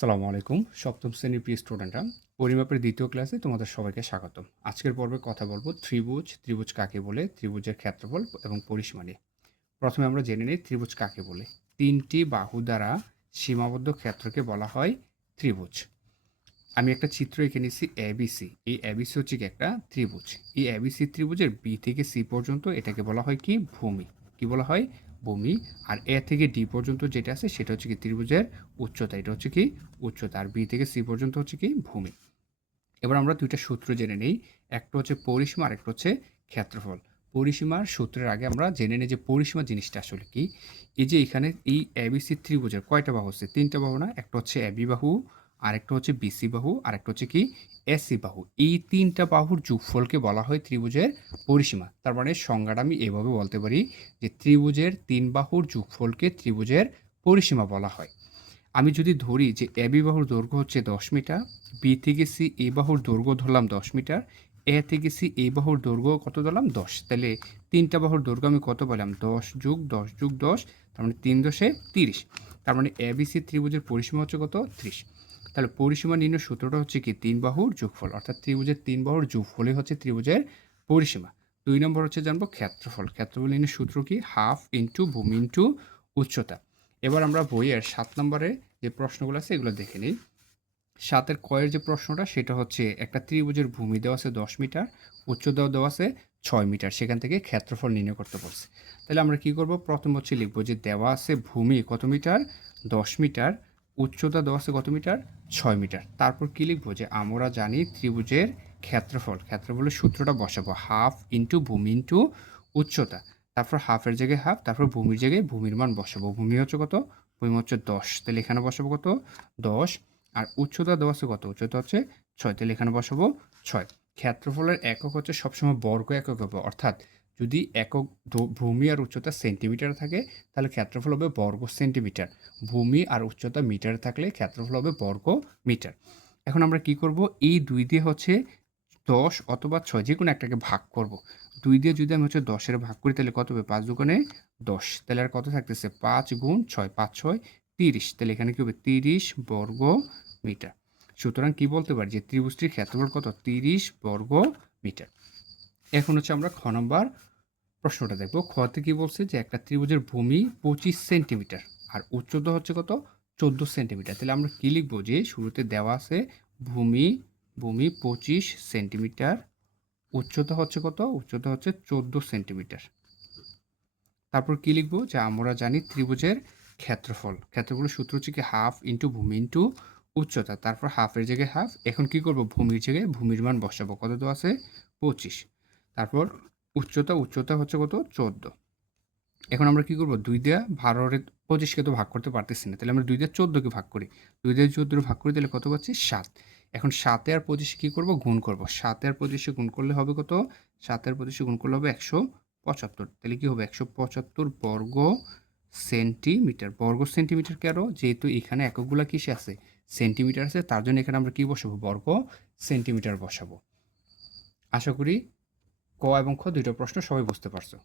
সালামু আলাইকুম সপ্তম শ্রেণীর প্রিয় স্টুডেন্টরা, পরিমাপের দ্বিতীয় ক্লাসে তোমাদের সবাইকে স্বাগতম। আজকের পর্বে কথা বলবো ত্রিভুজ কাকে বলে, ত্রিভুজের ক্ষেত্রফল এবং পরিসীমা নিয়ে। প্রথমে আমরা জেনে নিই ত্রিভুজ কাকে বলে। তিনটি বাহু দ্বারা সীমাবদ্ধ ক্ষেত্রকে বলা হয় ত্রিভুজ। আমি একটা চিত্র এঁকে নিয়েছি এবিসি। এই এবিসি হচ্ছে কি একটা ত্রিভুজ। এই এবিসি ত্রিভুজের বি থেকে সি পর্যন্ত এটাকে বলা হয় কি ভূমি। কি বলা হয়? ভূমি। আর এ থেকে ডি পর্যন্ত যেটা আছে সেটা হচ্ছে কি ত্রিভুজের উচ্চতা। এটা হচ্ছে কি উচ্চতা। আর বি থেকে সি পর্যন্ত হচ্ছে কি ভূমি। এবার আমরা দুইটা সূত্র জেনে নেই। একটা হচ্ছে পরিসীমা, আর একটা হচ্ছে ক্ষেত্রফল। পরিসীমার সূত্রের আগে আমরা জেনে নিই যে পরিসীমা জিনিসটা আসলে কি। এই যে এখানে এই এবিসি ত্রিভুজের কয়টা বাহু আছে? তিনটা বাহু না? একটা হচ্ছে এবি বাহু, আরেকটা হচ্ছে বিসি বাহু, আরেকটা হচ্ছে কি এসি বাহু। এই তিনটা বাহুর যোগফলকে বলা হয় ত্রিভুজের পরিসীমা। তার মানে সংজ্ঞাটা আমি এভাবে বলতে পারি যে ত্রিভুজের তিন বাহুর যোগফলকে ত্রিভুজের পরিসীমা বলা হয়। আমি যদি ধরি যে এবি বাহুর দৈর্ঘ্য হচ্ছে 10 মিটার, বি থেকে সি এই বাহুর দৈর্ঘ্য ধরলাম 10 মিটার, এ থেকে সি এই বাহুর দৈর্ঘ্য কত ধরলাম 10। তাহলে তিনটা বাহুর দৈর্ঘ্য আমি কত পেলাম? 10 যোগ 10 যোগ 10, তার মানে 3 10 30। তার মানে এবিসি ত্রিভুজের পরিসীমা হচ্ছে কত? 30। তাহলে পরিসীমা নির্ণয় সূত্রটা হচ্ছে কি 3 বাহুর যোগফল, অর্থাৎ ত্রিভুজের 3 বাহুর যোগফলই হচ্ছে ত্রিভুজের পরিসীমা। 2 নম্বর হচ্ছে জানবো ক্ষেত্রফল। ক্ষেত্রফল নির্ণয় সূত্র কি? হাফ ইন্টু ভূমি ইন্টু উচ্চতা। এবার আমরা বইয়ের 7 নম্বরে যে প্রশ্নগুলো আছে এগুলো দেখে নিই। 7 কয়ের যে প্রশ্নটা সেটা হচ্ছে একটা ত্রিভুজের ভূমি দেওয়া আছে 10 মিটার, উচ্চতাও দেওয়া আছে 6 মিটার, সেখান থেকে ক্ষেত্রফল নির্ণয় করতে বলছে। তাহলে আমরা কি করব? প্রথম হচ্ছে লিখব যে দেওয়া আছে ভূমি কত মিটার? 10 মিটার, উচ্চতা দেওয়া আছে কত মিটার? 6 মিটার। তারপর কি লিখব? যে আমরা জানি ত্রিভুজের ক্ষেত্রফল। ক্ষেত্রফলের সূত্রটা বসাবো হাফ ইন্টু ভূমি ইন্টু উচ্চতা। তারপর হাফের জায়গায় হাফ, তারপর ভূমির জায়গায় ভূমির মান বসাবো। ভূমি হচ্ছে কত? ভূমি হচ্ছে 10। তাহলে এখানে বসাবো কত? 10। আর উচ্চতা দেওয়া আছে কত? উচ্চতা হচ্ছে 6। তাহলে এখানে বসাবো 6। ক্ষেত্রফলের একক হচ্ছে সবসময় বর্গ একক হবে। অর্থাৎ যদি একক ভূমি আর উচ্চতা সেন্টিমিটার থাকে তাহলে ক্ষেত্রফল হবে বর্গ সেন্টিমিটার। ভূমি আর উচ্চতা মিটারে থাকলে ক্ষেত্রফল হবে বর্গ মিটার। এখন আমরা কি করব? এই 2 দিয়ে হচ্ছে 10 অথবা 6 যেকোনো একটাকে ভাগ করব। 2 দিয়ে যদি আমি হচ্ছে 10 এর ভাগ করি তাহলে কত হবে? 5 দুগুণে 10। তাহলে আর কত থাকতেছে? 5 গুণ 6, 5 6 30। তাহলে এখানে কি হবে? 30 বর্গ মিটার। সুতরাং কি বলতে পারি যে ত্রিভুজটির ক্ষেত্রফল কত? 30 বর্গ মিটার। এখন হচ্ছে আমরা খ নম্বর প্রশ্নটা দেখব। খতে কি বলছে? যে একটা ত্রিভুজের ভূমি 25 সেন্টিমিটার আর উচ্চতা হচ্ছে কত? 14 সেন্টিমিটার। তাহলে আমরা কি লিখব? যে শুরুতে দেওয়া আছে ভূমি 25 সেন্টিমিটার, উচ্চতা হচ্ছে কত? উচ্চতা হচ্ছে 14 সেন্টিমিটার। তারপর কি লিখব? যে আমরা জানি ত্রিভুজের ক্ষেত্রফল। ক্ষেত্রফলের সূত্র হচ্ছে কি হাফ ইন্টু ভূমি ইন্টু উচ্চতা। তারপর হাফের জায়গায় হাফ। এখন কি করব? ভূমির জায়গায় ভূমির মান বসাবো। কত দেওয়া আছে? 25। তারপর উচ্চতা হচ্ছে কত? 14। এখন আমরা কি করব? 2 দিয়ে 25 কে তো ভাগ করতে পারতেছি না। তাহলে আমরা 2 দিয়ে 14 কে ভাগ করি। 2 দিয়ে 14 ভাগ করি তাহলে কত পাচ্ছি? 7। এখন 7 এ আর 25 কি করব? গুণ করব। 7 এ আর 25 গুণ করলে হবে কত? 7 এর 25 গুণ করলে হবে 175। তাহলে কি হবে? 175 বর্গ সেন্টিমিটার। বর্গ সেন্টিমিটার কেন? যেহেতু এখানে এককগুলা কিসে আছে? সেন্টিমিটার আছে, তার জন্য এখানে আমরা কি বসাবো? বর্গ সেন্টিমিটার বসাবো। আশা করি ক এবং খ 2টা প্রশ্ন সবাই বুঝতে পারছো।